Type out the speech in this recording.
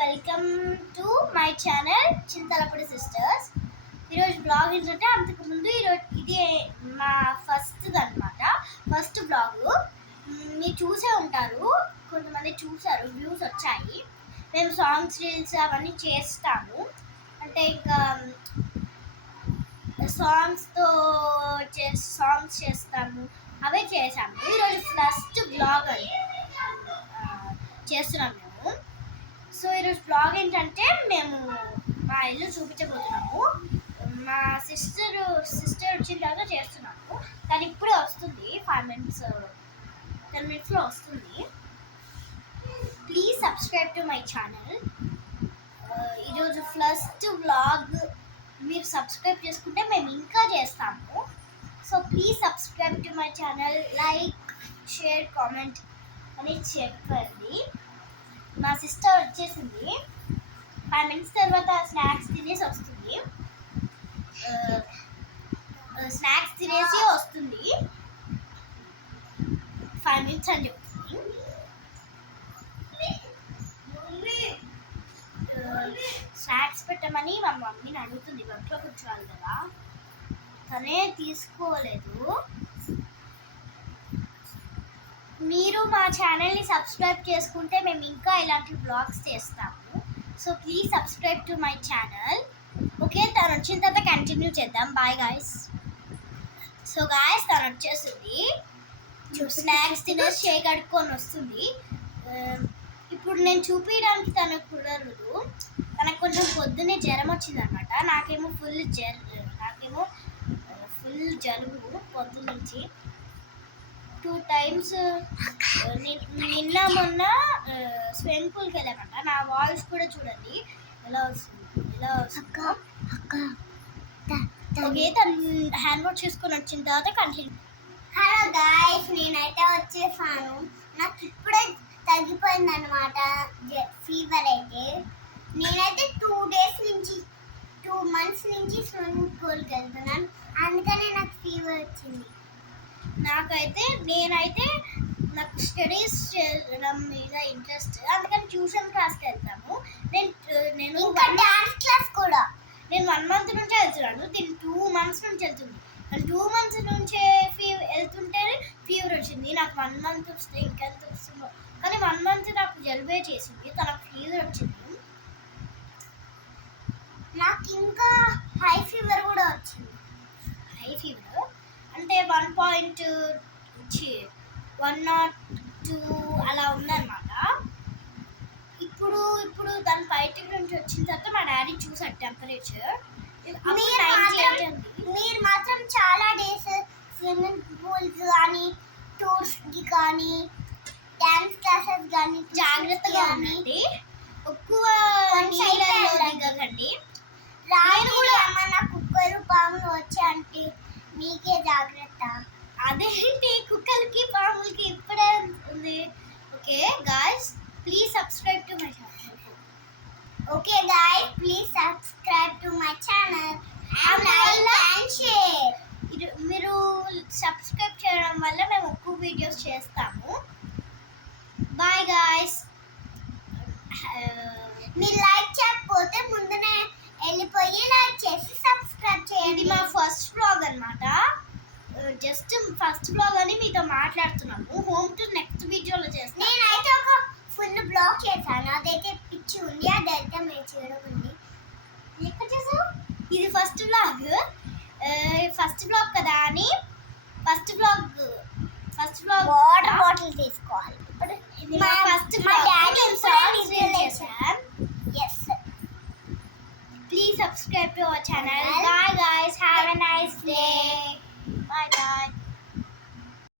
Welcome to my channel Chintalapudi sisters. ఈరోజు blog ఏంటంటే అంతకుముందు ఈరోజు ఇదే మా ఫస్ట్ బ్లాగ్. మీరు చూసే ఉంటారు, కొంతమంది చూసారు, వ్యూస్ వచ్చాయి. మేము సాంగ్స్ రీల్స్ అవన్నీ చేస్తాము, అంటే ఇంకా సాంగ్స్ చేస్తాము, అవే చేసాము. ఈరోజు ఫస్ట్ బ్లాగ్ అని చేస్తున్నాం మేము. సో ఈరోజు బ్లాగ్ ఏంటంటే మేము మా ఇల్లు చూపించబోతున్నాము. మా సిస్టర్ వచ్చిన తర్వాత చేస్తున్నాము. కానీ ఇప్పుడే వస్తుంది, 10 minutesలో వస్తుంది. Please subscribe to my channel. ఈరోజు ఫస్ట్ బ్లాగ్ మీరు సబ్స్క్రైబ్ చేసుకుంటే మేము ఇంకా చేస్తాము. So please subscribe to my channel, like, share, comment అని చెప్పండి. మా సిస్టర్ వచ్చేసింది, 5 minutes తర్వాత స్నాక్స్ తినేసి వస్తుంది. స్నాక్స్ తినేసి వస్తుంది, 5 minutes అని చెప్తుంది. స్నాక్స్ పెట్టమని మా మమ్మీని అడుగుతుంది, వర్క్లో కూర్చోవాలి కదా, తనే తీసుకోలేదు. మీరు మా ఛానల్ని సబ్స్క్రైబ్ చేసుకుంటే మేము ఇంకా ఇలాంటి బ్లాగ్స్ చేస్తాము. So please subscribe to my channel. Okay, తను వచ్చిన తర్వాత కంటిన్యూ చేద్దాం. Bye guys. సో గాయస్, తను వచ్చేసింది, స్నాక్స్ తినేసి షేక్ కడుక్కొని వస్తుంది. ఇప్పుడు నేను చూపించడానికి తనకు కుదరదు, తనకు కొంచెం పొద్దున్నే జ్వరం వచ్చిందనమాట. నాకేమో ఫుల్ జలుబు పొద్దున్న నుంచి 2 times. నిన్న మొన్న స్విమ్మింగ్ పూల్కి వెళ్ళామంట. నా వాయిస్ కూడా చూడండి ఎలా వస్తుంది. ఓకే, తను హ్యాండ్ వాష్ చేసుకొని వచ్చిన తర్వాత కంటిన్యూ. హలో గాయ్స్, నేనైతే వచ్చేసాను. నాకు ఇప్పుడే తగ్గిపోయింది అనమాట ఫీవర్ అయితే. నేనైతే 2 months నుంచి స్విమ్మింగ్ పూల్కి వెళ్తున్నాను, అందుకనే నాకు ఫీవర్ వచ్చింది. నాకు స్టడీస్ చేయడం మీద ఇంట్రెస్ట్, అందుకని ట్యూషన్ క్లాస్కి వెళ్తాము. నేను ఇంకా డాన్స్ క్లాస్ కూడా. నేను 1 month నుంచే వెళ్తున్నాను, దీన్ని 2 months నుంచి వెళ్తుంది. 2 months నుంచే వెళ్తుంటే ఫీవర్ వచ్చింది. నాకు 1 month వస్తే ఇంకెంత వస్తుందో, కానీ 1 month నాకు జలుబే చేసింది, తనకు ఫీవర్ వచ్చింది. నాకు ఇంకా హై ఫీవర్ కూడా వచ్చింది. హై ఫీవర్ అంటే 102 అలా ఉందన్నమాట. ఇప్పుడు దాని బయటికి నుంచి వచ్చిన తర్వాత మా డాడీ చూసాడు టెంపరేచర్. మీరు మాత్రం చాలా డేస్ స్విమ్మింగ్ పూల్స్ కానీ, టూర్స్కి కానీ, డ్యాన్స్ క్లాసెస్ కానీ జాగ్రత్తగా ఉండండి, ఎక్కువ దిగకండి. రాయలు కూడా ఏమన్నా కుక్కలు పాములు వచ్చాయంటే మీకే జాగ్రత్త. అదేంటి, కుక్కలకి పాములకి ఇప్పుడే ఉంది. Okay guys, please subscribe to my channel. Okay guys, please subscribe to my channel and like and share. మీరు సబ్స్క్రైబ్ చేయడం వల్ల మేము ఎక్కువ వీడియోస్ చేస్తాము. Bye guys. మీరు లైక్ చేయకపోతే ముందునే వెళ్ళిపోయి లైక్ చేసి సబ్స్క్రైబ్ చేయండి. ఇది మా ఫస్ట్ బ్లాగ్ అనమాట, జస్ట్ ఫస్ట్ బ్లాగ్ అని మీతో మాట్లాడుతున్నాము. హోమ్ టు నెక్స్ట్ వీడియోలో చేస్తాను. నేనైతే ఒక ఫుల్ బ్లాగ్ చేశాను, అదైతే పిచ్చి ఉంది, అదైతే మీరు చూడకండి. ఎక్కడ చేసావు? ఇది ఫస్ట్ బ్లాగ్ కదా అని ఫస్ట్ బ్లాగ్ వాటర్ బాటిల్ తీసుకోవాలి. ఇది మా ఫస్ట్ మా డాడీ చేశాను. Yes, please subscribe to our channel. Bye guys, have a nice day. Bye guys.